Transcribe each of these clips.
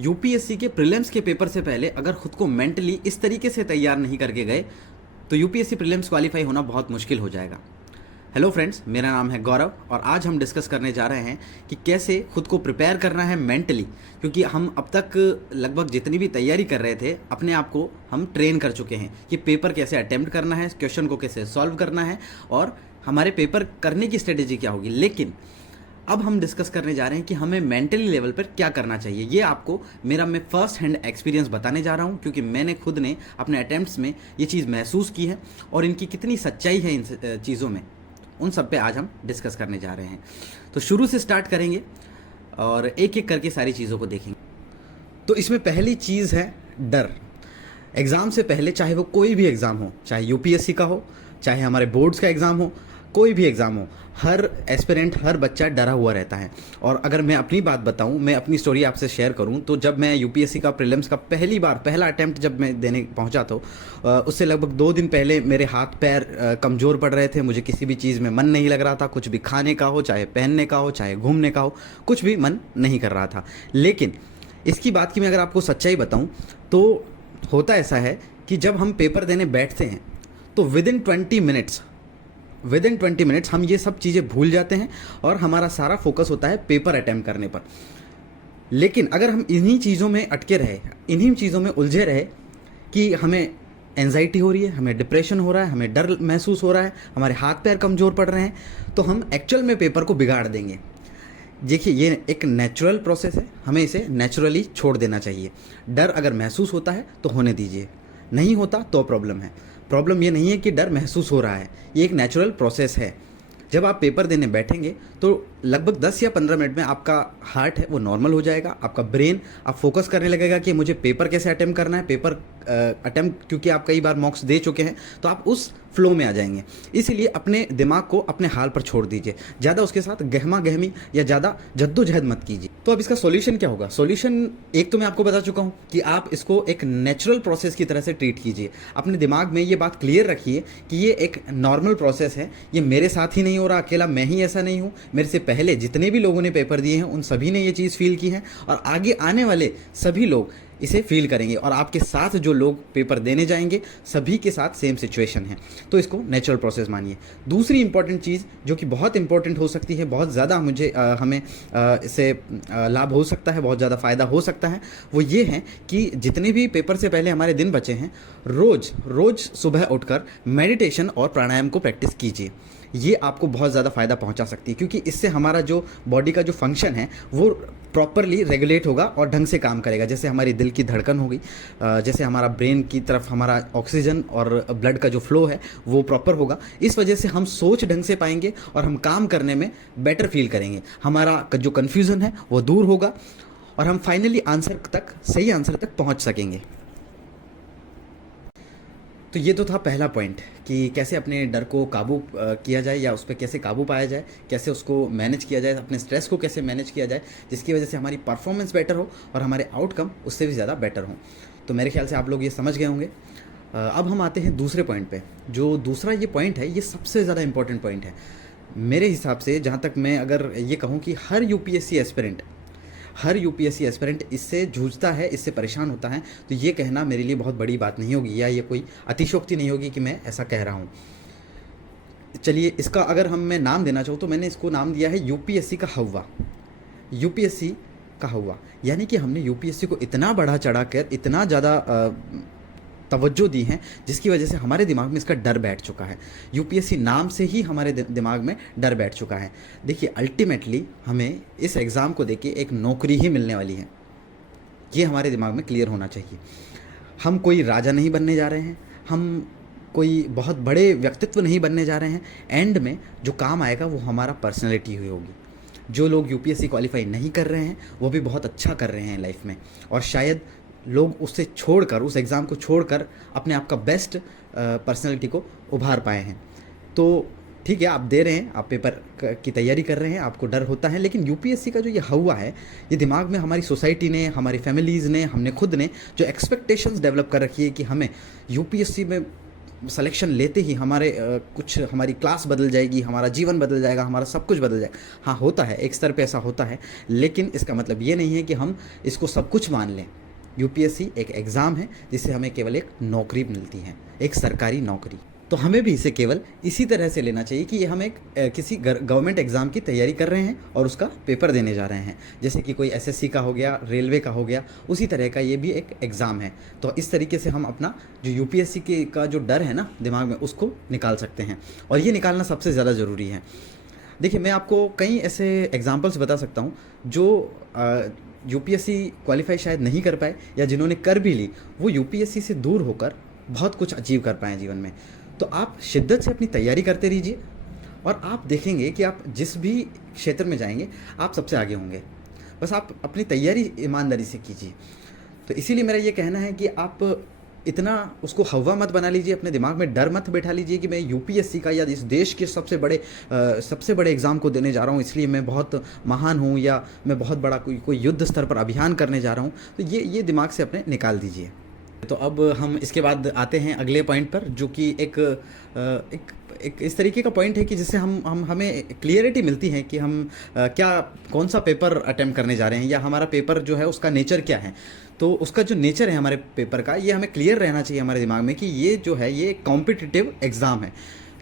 UPSC के prelims के paper से पहले अगर खुद को मेंटली इस तरीके से तैयार नहीं करके गए तो यूपीएससी प्रीलिम्स क्वालिफाई होना बहुत मुश्किल हो जाएगा। हेलो फ्रेंड्स, मेरा नाम है गौरव और आज हम डिस्कस करने जा रहे हैं कि कैसे खुद को प्रिपेयर करना है मेंटली, क्योंकि हम अब तक लगभग जितनी भी तैयारी कर रहे थे अपने आप को हम ट्रेन कर चुके हैं कि पेपर कैसे अटेम्प्ट करना है, क्वेश्चन को कैसे सॉल्व करना है और हमारे पेपर करने की स्ट्रेटेजी क्या होगी। लेकिन अब हम डिस्कस करने जा रहे हैं कि हमें मेंटली लेवल पर क्या करना चाहिए। ये आपको मैं फर्स्ट हैंड एक्सपीरियंस बताने जा रहा हूँ, क्योंकि मैंने खुद ने अपने अटेम्प्ट्स में ये चीज़ महसूस की है और इनकी कितनी सच्चाई है इन चीज़ों में, उन सब पे आज हम डिस्कस करने जा रहे हैं। तो शुरू से स्टार्ट करेंगे और एक एक करके सारी चीज़ों को देखेंगे। तो इसमें पहली चीज़ है डर। एग्ज़ाम से पहले, चाहे वो कोई भी एग्ज़ाम हो, चाहे यूपीएससी का हो, चाहे हमारे बोर्ड्स का एग्ज़ाम हो, कोई भी एग्ज़ाम हो, हर एस्पिरेंट, हर बच्चा डरा हुआ रहता है। और अगर मैं अपनी बात बताऊं, मैं अपनी स्टोरी आपसे शेयर करूं, तो जब मैं यूपीएससी का प्रीलिम्स का पहला अटेम्प्ट जब मैं देने पहुंचा तो उससे लगभग 2 दिन पहले मेरे हाथ पैर कमज़ोर पड़ रहे थे। मुझे किसी भी चीज़ में मन नहीं लग रहा था, कुछ भी खाने का हो, चाहे पहनने का हो, चाहे घूमने का हो, कुछ भी मन नहीं कर रहा था। लेकिन इसकी बात की मैं अगर आपको सच्चाई बताऊँ तो होता ऐसा है कि जब हम पेपर देने बैठते हैं तो विदिन 20 मिनट्स हम ये सब चीज़ें भूल जाते हैं और हमारा सारा फोकस होता है पेपर अटेम्प्ट करने पर। लेकिन अगर हम इन्हीं चीज़ों में अटके रहे, इन्हीं चीज़ों में उलझे रहे कि हमें एंजाइटी हो रही है, हमें डिप्रेशन हो रहा है, हमें डर महसूस हो रहा है, हमारे हाथ पैर कमज़ोर पड़ रहे हैं, तो हम एक्चुअल में पेपर को बिगाड़ देंगे। देखिए, ये एक नेचुरल प्रोसेस है, हमें इसे नेचुरली छोड़ देना चाहिए। डर अगर महसूस होता है तो होने दीजिए, नहीं होता तो प्रॉब्लम है। प्रॉब्लम ये नहीं है कि डर महसूस हो रहा है, ये एक नेचुरल प्रोसेस है। जब आप पेपर देने बैठेंगे तो लगभग 10 या 15 मिनट में आपका हार्ट है वो नॉर्मल हो जाएगा, आपका ब्रेन आप फोकस करने लगेगा कि मुझे पेपर कैसे अटेम्प्ट करना है। पेपर अटेम्प्ट, क्योंकि आप कई बार मॉक्स दे चुके हैं तो आप उस फ्लो में आ जाएंगे। इसीलिए अपने दिमाग को अपने हाल पर छोड़ दीजिए, ज़्यादा उसके साथ गहमा गहमी या ज़्यादा जद्दोजहद मत कीजिए। तो अब इसका सॉल्यूशन क्या होगा? सॉल्यूशन एक तो मैं आपको बता चुका हूँ कि आप इसको एक नेचुरल प्रोसेस की तरह से ट्रीट कीजिए। अपने दिमाग में ये बात क्लियर रखिए कि ये एक नॉर्मल प्रोसेस है, ये मेरे साथ ही नहीं हो रहा, अकेला मैं ही ऐसा नहीं हूँ, मेरे से पहले जितने भी लोगों ने पेपर दिए हैं उन सभी ने ये चीज़ फील की है और आगे आने वाले सभी लोग इसे फील करेंगे और आपके साथ जो लोग पेपर देने जाएंगे सभी के साथ सेम सिचुएशन है। तो इसको नेचुरल प्रोसेस मानिए। दूसरी इंपॉर्टेंट चीज़ जो कि बहुत इंपॉर्टेंट हो सकती है, बहुत ज़्यादा हमें इससे लाभ हो सकता है, बहुत ज़्यादा फ़ायदा हो सकता है, वो ये है कि जितने भी पेपर से पहले हमारे दिन बचे हैं, रोज़ सुबह उठकर मेडिटेशन और प्राणायाम को प्रैक्टिस कीजिए। ये आपको बहुत ज़्यादा फ़ायदा पहुंचा सकती है, क्योंकि इससे हमारा जो बॉडी का जो फंक्शन है वो प्रॉपरली रेगुलेट होगा और ढंग से काम करेगा। जैसे हमारी दिल की धड़कन होगी, जैसे हमारा ब्रेन की तरफ हमारा ऑक्सीजन और ब्लड का जो फ्लो है वो प्रॉपर होगा। इस वजह से हम सोच ढंग से पाएंगे और हम काम करने में बेटर फील करेंगे। हमारा जो कन्फ्यूज़न है वो दूर होगा और हम फाइनली सही आंसर तक पहुँच सकेंगे। तो ये तो था पहला पॉइंट कि कैसे अपने डर को काबू किया जाए या उस पर कैसे काबू पाया जाए, कैसे उसको मैनेज किया जाए, अपने स्ट्रेस को कैसे मैनेज किया जाए जिसकी वजह से हमारी परफॉर्मेंस बेटर हो और हमारे आउटकम उससे भी ज़्यादा बेटर हो। तो मेरे ख्याल से आप लोग ये समझ गए होंगे। अब हम आते हैं दूसरे पॉइंट पे। जो दूसरा ये पॉइंट है ये सबसे ज़्यादा इंपॉर्टेंट पॉइंट है मेरे हिसाब से। जहाँ तक मैं अगर ये कहूँ कि हर यूपीएससी एस्पिरेंट इससे जूझता है, इससे परेशान होता है, तो ये कहना मेरे लिए बहुत बड़ी बात नहीं होगी या ये कोई अतिशयोक्ति नहीं होगी कि मैं ऐसा कह रहा हूँ। चलिए, इसका अगर मैं नाम देना चाहूँ तो मैंने इसको नाम दिया है यूपीएससी का हवा। यानी कि हमने यूपीएससी को इतना बढ़ा चढ़ा कर, इतना ज़्यादा तवज्जो दी है जिसकी वजह से हमारे दिमाग में इसका डर बैठ चुका है। यूपीएससी नाम से ही हमारे दिमाग में डर बैठ चुका है। देखिए, अल्टीमेटली हमें इस एग्ज़ाम को देके एक नौकरी ही मिलने वाली है, ये हमारे दिमाग में क्लियर होना चाहिए। हम कोई राजा नहीं बनने जा रहे हैं, हम कोई बहुत बड़े व्यक्तित्व नहीं बनने जा रहे हैं। एंड में जो काम आएगा वो हमारा पर्सनैलिटी हुई होगी। जो लोग यूपीएससी क्वालिफाई नहीं कर रहे हैं वो भी बहुत अच्छा कर रहे हैं लाइफ में, और शायद लोग उस एग्ज़ाम को छोड़कर अपने आप का बेस्ट पर्सनैलिटी को उभार पाए हैं। तो ठीक है, आप दे रहे हैं, आप पेपर की तैयारी कर रहे हैं, आपको डर होता है, लेकिन यूपीएससी का जो ये हवा है, ये दिमाग में हमारी सोसाइटी ने, हमारी फैमिलीज़ ने, हमने खुद ने जो एक्सपेक्टेशंस डेवलप कर रखी है कि हमें यूपीएससी में सिलेक्शन लेते ही हमारे कुछ हमारी क्लास बदल जाएगी, हमारा जीवन बदल जाएगा, हमारा सब कुछ बदल जाएगा। हाँ, होता है, एक स्तर पे ऐसा होता है, लेकिन इसका मतलब ये नहीं है कि हम इसको सब कुछ मान लें। यूपीएससी एक एग्ज़ाम है जिससे हमें केवल एक नौकरी मिलती है, एक सरकारी नौकरी। तो हमें भी इसे केवल इसी तरह से लेना चाहिए कि हम एक किसी गवर्नमेंट एग्ज़ाम की तैयारी कर रहे हैं और उसका पेपर देने जा रहे हैं। जैसे कि कोई एसएससी का हो गया, रेलवे का हो गया, उसी तरह का ये भी एक एग्ज़ाम है। तो इस तरीके से हम अपना जो यूपीएससी के का जो डर है ना दिमाग में, उसको निकाल सकते हैं, और ये निकालना सबसे ज़्यादा ज़रूरी है। देखिए, मैं आपको कई ऐसे एग्जाम्पल्स बता सकता हूँ जो यूपीएससी क्वालिफाई शायद नहीं कर पाए, या जिन्होंने कर भी ली वो यूपीएससी से दूर होकर बहुत कुछ अचीव कर पाए जीवन में। तो आप शिद्दत से अपनी तैयारी करते रहिए, और आप देखेंगे कि आप जिस भी क्षेत्र में जाएंगे आप सबसे आगे होंगे। बस आप अपनी तैयारी ईमानदारी से कीजिए। तो इसीलिए मेरा ये कहना है कि आप इतना उसको हवा मत बना लीजिए, अपने दिमाग में डर मत बैठा लीजिए कि मैं यूपीएससी का या इस देश के सबसे बड़े एग्ज़ाम को देने जा रहा हूँ, इसलिए मैं बहुत महान हूँ, या मैं बहुत बड़ा कोई युद्ध स्तर पर अभियान करने जा रहा हूँ। तो ये दिमाग से अपने निकाल दीजिए। तो अब हम इसके बाद आते हैं अगले पॉइंट पर, जो कि एक इस तरीके का पॉइंट है कि जिससे हमें क्लियरिटी मिलती है कि हम कौन सा पेपर अटेम्प्ट करने जा रहे हैं, या हमारा पेपर जो है उसका नेचर क्या है। तो उसका जो नेचर है हमारे पेपर का, ये हमें क्लियर रहना चाहिए हमारे दिमाग में कि ये जो है ये कॉम्पिटिटिव एग्ज़ाम है।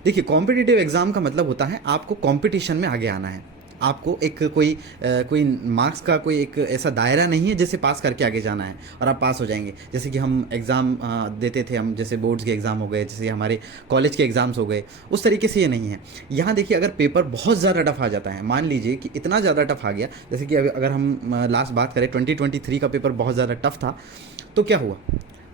देखिए, कॉम्पिटिटिव एग्ज़ाम का मतलब होता है आपको कॉम्पिटिशन में आगे आना है। आपको एक कोई मार्क्स का कोई एक ऐसा दायरा नहीं है जिसे पास करके आगे जाना है और आप पास हो जाएंगे। जैसे कि हम एग्ज़ाम देते थे, हम जैसे बोर्ड्स के एग्ज़ाम हो गए, जैसे हमारे कॉलेज के एग्ज़ाम्स हो गए, उस तरीके से ये नहीं है। यहाँ देखिए, अगर पेपर बहुत ज़्यादा टफ आ जाता है, मान लीजिए कि इतना ज़्यादा टफ आ गया, जैसे कि अगर हम लास्ट बात करें 2023 का पेपर बहुत ज़्यादा टफ था, तो क्या हुआ,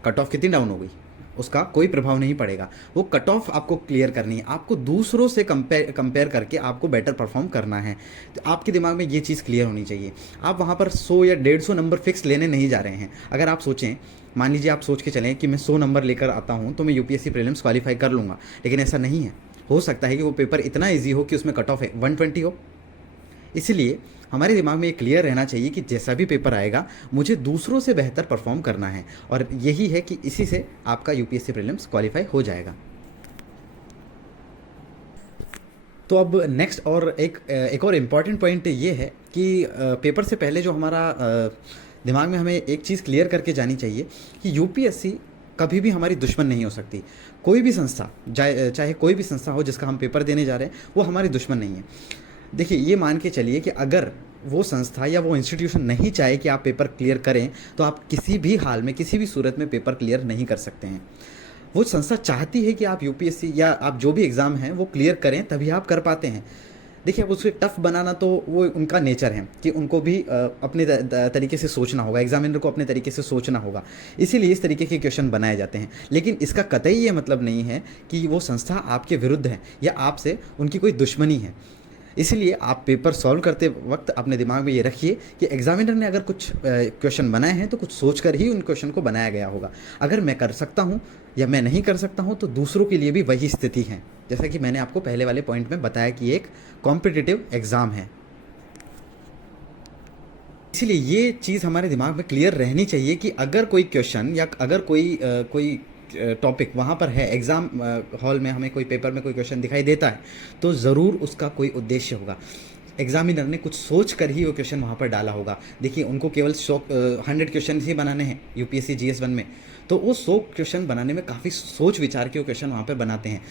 कट ऑफ कितनी डाउन हो गई, उसका कोई प्रभाव नहीं पड़ेगा। वो कट ऑफ आपको क्लियर करनी है, आपको दूसरों से कंपेयर करके आपको बेटर परफॉर्म करना है। तो आपके दिमाग में ये चीज़ क्लियर होनी चाहिए। आप वहाँ पर 100 या 150 नंबर फिक्स लेने नहीं जा रहे हैं। अगर आप सोचें, मान लीजिए आप सोच के चलें कि मैं 100 नंबर लेकर आता हूँ तो मैं यूपीएससी प्रीलिम्स क्वालिफाई कर लूँगा, लेकिन ऐसा नहीं है। हो सकता है कि वो पेपर इतना ईजी हो कि उसमें कट ऑफ 120 हो। इसलिए हमारे दिमाग में ये क्लियर रहना चाहिए कि जैसा भी पेपर आएगा मुझे दूसरों से बेहतर परफॉर्म करना है, और यही है कि इसी से आपका यूपीएससी प्रीलिम्स क्वालिफाई हो जाएगा। तो अब नेक्स्ट और एक और इम्पॉर्टेंट पॉइंट ये है कि पेपर से पहले जो हमारा दिमाग में हमें एक चीज़ क्लियर करके जानी चाहिए कि यूपीएससी कभी भी हमारी दुश्मन नहीं हो सकती। कोई भी संस्था, चाहे कोई भी संस्था हो जिसका हम पेपर देने जा रहे हैं, वो हमारी दुश्मन नहीं है। देखिए, ये मान के चलिए कि अगर वो संस्था या वो इंस्टीट्यूशन नहीं चाहे कि आप पेपर क्लियर करें, तो आप किसी भी हाल में, किसी भी सूरत में पेपर क्लियर नहीं कर सकते हैं। वो संस्था चाहती है कि आप यूपीएससी या आप जो भी एग्ज़ाम हैं वो क्लियर करें, तभी आप कर पाते हैं। देखिए, अब उसे टफ बनाना तो वो उनका नेचर है कि उनको भी अपने तरीके से सोचना होगा, एग्जामिनर को अपने तरीके से सोचना होगा, इसीलिए इस तरीके के क्वेश्चन बनाए जाते हैं। लेकिन इसका कतई ये मतलब नहीं है कि वो संस्था आपके विरुद्ध है या आपसे उनकी कोई दुश्मनी है। इसलिए आप पेपर सॉल्व करते वक्त अपने दिमाग में ये रखिए कि एग्जामिनर ने अगर कुछ क्वेश्चन बनाए हैं तो कुछ सोचकर ही उन क्वेश्चन को बनाया गया होगा। अगर मैं कर सकता हूँ या मैं नहीं कर सकता हूँ तो दूसरों के लिए भी वही स्थिति है, जैसा कि मैंने आपको पहले वाले पॉइंट में बताया कि एक कॉम्पिटिटिव एग्ज़ाम है। इसलिए ये चीज़ हमारे दिमाग में क्लियर रहनी चाहिए कि अगर कोई क्वेश्चन या अगर कोई टॉपिक वहाँ पर है, एग्ज़ाम हॉल में हमें कोई पेपर में कोई क्वेश्चन दिखाई देता है, तो ज़रूर उसका कोई उद्देश्य होगा। एग्जामिनर ने कुछ सोच कर ही वो क्वेश्चन वहाँ पर डाला होगा। देखिए, उनको केवल 100 क्वेश्चन ही बनाने हैं यूपीएससी GS1 में, तो वो 100 क्वेश्चन बनाने में काफ़ी सोच विचार के वो क्वेश्चन वहाँ पर बनाते हैं।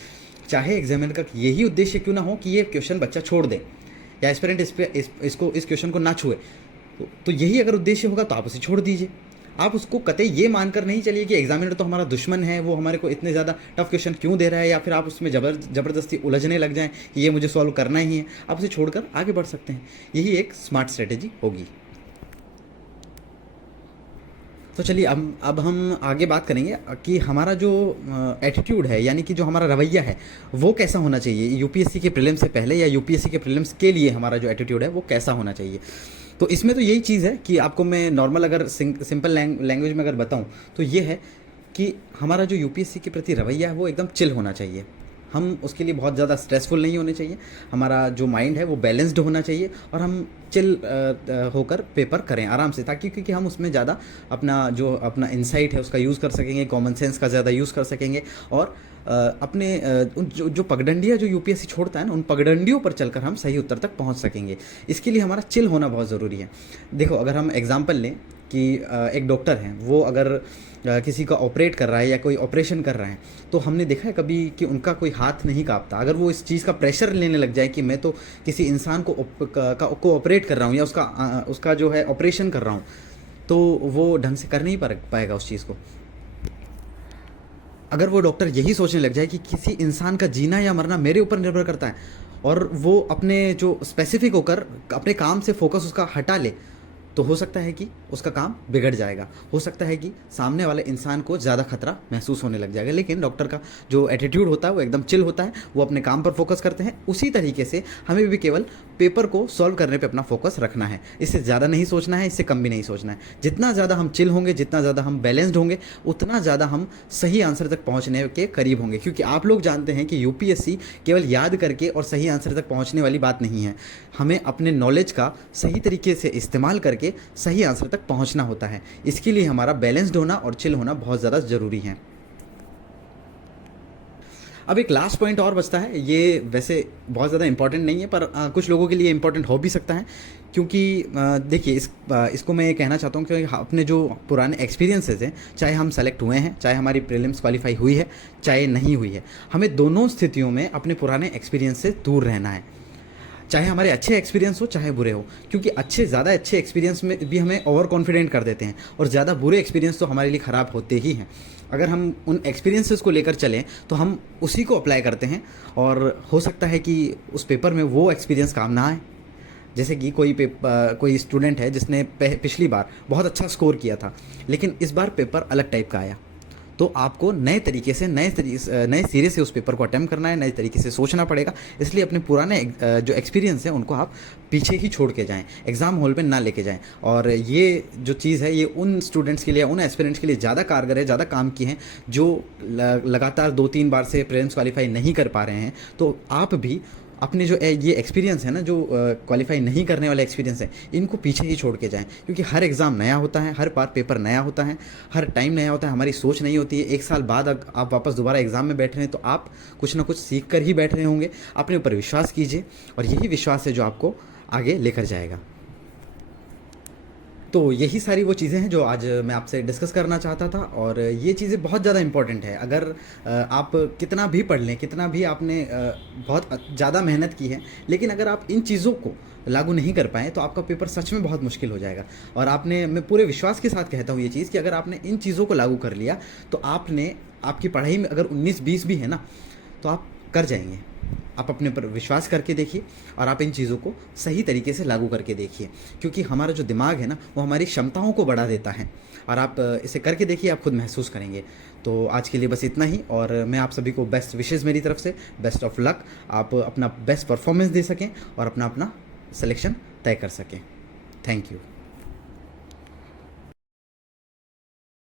चाहे एग्जामिनर का यही उद्देश्य क्यों ना हो कि ये क्वेश्चन बच्चा छोड़ दे या एस्पिरेंट इस क्वेश्चन को ना छुए, तो यही अगर उद्देश्य होगा तो आप उसे छोड़ दीजिए। आप उसको कतई ये मानकर नहीं चलिए कि एग्जामिनर तो हमारा दुश्मन है, वो हमारे को इतने ज़्यादा टफ क्वेश्चन क्यों दे रहा है, या फिर आप उसमें ज़बरदस्ती उलझने लग जाएं कि ये मुझे सॉल्व करना ही है। आप उसे छोड़कर आगे बढ़ सकते हैं, यही एक स्मार्ट स्ट्रेटेजी होगी। तो चलिए अब हम आगे बात करेंगे कि हमारा जो एटीट्यूड है, यानी कि जो हमारा रवैया है, वो कैसा होना चाहिए यूपीएससी के प्रीलिम्स से पहले या यूपीएससी के प्रीलिम्स के लिए। हमारा जो एटीट्यूड है वो कैसा होना चाहिए। तो इसमें तो यही चीज़ है कि आपको मैं नॉर्मल अगर सिंपल लैंग्वेज में अगर बताऊं तो ये है कि हमारा जो यूपीएससी के प्रति रवैया है वो एकदम चिल होना चाहिए। हम उसके लिए बहुत ज़्यादा स्ट्रेसफुल नहीं होने चाहिए। हमारा जो माइंड है वो बैलेंस्ड होना चाहिए और हम चिल होकर पेपर करें आराम से, ताकि क्योंकि हम उसमें ज़्यादा अपना इंसाइट है उसका यूज़ कर सकेंगे, कॉमन सेंस का ज़्यादा यूज़ कर सकेंगे और अपने उन जो पगडंडियाँ जो यूपीएससी छोड़ता है ना, उन पगडंडियों पर चलकर हम सही उत्तर तक पहुंच सकेंगे। इसके लिए हमारा चिल होना बहुत ज़रूरी है। देखो, अगर हम एग्जांपल लें कि एक डॉक्टर हैं, वो अगर किसी का ऑपरेट कर रहा है या कोई ऑपरेशन कर रहा है, तो हमने देखा है कभी कि उनका कोई हाथ नहीं काँपता। अगर वो इस चीज़ का प्रेशर लेने लग जाए कि मैं तो किसी इंसान को ऑपरेट कर रहा हूँ या उसका जो है ऑपरेशन कर रहा हूँ, तो वो ढंग से कर नहीं पाएगा उस चीज़ को। अगर वो डॉक्टर यही सोचने लग जाए कि किसी इंसान का जीना या मरना मेरे ऊपर निर्भर करता है, और वो अपने जो स्पेसिफिक होकर अपने काम से फोकस उसका हटा ले, तो हो सकता है कि उसका काम बिगड़ जाएगा। हो सकता है कि सामने वाले इंसान को ज़्यादा खतरा महसूस होने लग जाएगा। लेकिन डॉक्टर का जो एटीट्यूड होता है वो एकदम चिल होता है, वो अपने काम पर फोकस करते हैं। उसी तरीके से हमें भी केवल पेपर को सॉल्व करने पे अपना फोकस रखना है। इससे ज़्यादा नहीं सोचना है, इससे कम भी नहीं सोचना है। जितना ज़्यादा हम चिल होंगे, जितना ज़्यादा हम बैलेंस्ड होंगे, उतना ज़्यादा हम सही आंसर तक पहुँचने के करीब होंगे। क्योंकि आप लोग जानते हैं कि यूपीएससी केवल याद करके और सही आंसर तक पहुँचने वाली बात नहीं है। हमें अपने नॉलेज का सही तरीके से इस्तेमाल करके सही आंसर तक पहुंचना होता है। इसके लिए हमारा बैलेंस्ड होना और चिल होना बहुत ज़्यादा ज़रूरी है। अब एक लास्ट पॉइंट और बचता है, ये वैसे बहुत ज़्यादा इंपॉर्टेंट नहीं है, पर कुछ लोगों के लिए इंपॉर्टेंट हो भी सकता है। क्योंकि देखिए, इसको मैं ये कहना चाहता हूँ कि अपने जो पुराने एक्सपीरियंसेस हैं, चाहे हम सेलेक्ट हुए हैं, चाहे हमारी प्रीलिम्स क्वालिफाई हुई है, चाहे नहीं हुई है, हमें दोनों स्थितियों में अपने पुराने एक्सपीरियंस से दूर रहना है। चाहे हमारे अच्छे एक्सपीरियंस हो चाहे बुरे हो, क्योंकि ज़्यादा अच्छे एक्सपीरियंस में भी हमें ओवर कॉन्फिडेंट कर देते हैं, और ज़्यादा बुरे एक्सपीरियंस तो हमारे लिए ख़राब होते ही हैं। अगर हम उन एक्सपीरियंसेस को लेकर चलें तो हम उसी को अप्लाई करते हैं, और हो सकता है कि उस पेपर में वो एक्सपीरियंस काम ना आए। जैसे कि कोई स्टूडेंट है जिसने पिछली बार बहुत अच्छा स्कोर किया था, लेकिन इस बार पेपर अलग टाइप का आया, तो आपको नए तरीके से नए सिरे से उस पेपर को अटेम्प्ट करना है, नए तरीके से सोचना पड़ेगा। इसलिए अपने पुराने जो एक्सपीरियंस है उनको आप पीछे ही छोड़ के जाएं, एग्ज़ाम हॉल में ना लेके जाएं। और ये जो चीज़ है, ये उन स्टूडेंट्स के लिए, उन एस्पिरेंट्स के लिए ज़्यादा कारगर है, ज़्यादा काम की है, जो लगातार 2-3 बार से प्रीलिम्स क्वालिफाई नहीं कर पा रहे हैं। तो आप भी अपने जो ये एक्सपीरियंस है ना, जो क्वालिफाई नहीं करने वाले एक्सपीरियंस है, इनको पीछे ही छोड़ के जाएं। क्योंकि हर एग्ज़ाम नया होता है, हर बार पेपर नया होता है, हर टाइम नया होता है, हमारी सोच नहीं होती है। 1 साल बाद आप वापस दोबारा एग्ज़ाम में बैठ रहे हैं, तो आप कुछ ना कुछ सीख कर ही बैठ रहे होंगे। अपने ऊपर विश्वास कीजिए, और यही विश्वास है जो आपको आगे लेकर जाएगा। तो यही सारी वो चीज़ें हैं जो आज मैं आपसे डिस्कस करना चाहता था, और ये चीज़ें बहुत ज़्यादा इम्पॉर्टेंट है। अगर आप कितना भी पढ़ लें, कितना भी आपने बहुत ज़्यादा मेहनत की है, लेकिन अगर आप इन चीज़ों को लागू नहीं कर पाएँ, तो आपका पेपर सच में बहुत मुश्किल हो जाएगा। और मैं पूरे विश्वास के साथ कहता हूँ ये चीज़, कि अगर आपने इन चीज़ों को लागू कर लिया, तो आपकी पढ़ाई में अगर 19-20 भी है ना, तो आप कर जाएंगे। आप अपने पर विश्वास करके देखिए, और आप इन चीज़ों को सही तरीके से लागू करके देखिए। क्योंकि हमारा जो दिमाग है ना, वो हमारी क्षमताओं को बढ़ा देता है, और आप इसे करके देखिए, आप खुद महसूस करेंगे। तो आज के लिए बस इतना ही, और मैं आप सभी को बेस्ट विशेज़ मेरी तरफ से, बेस्ट ऑफ लक। आप अपना बेस्ट परफॉर्मेंस दे सकें और अपना सिलेक्शन तय कर सकें। Thank you.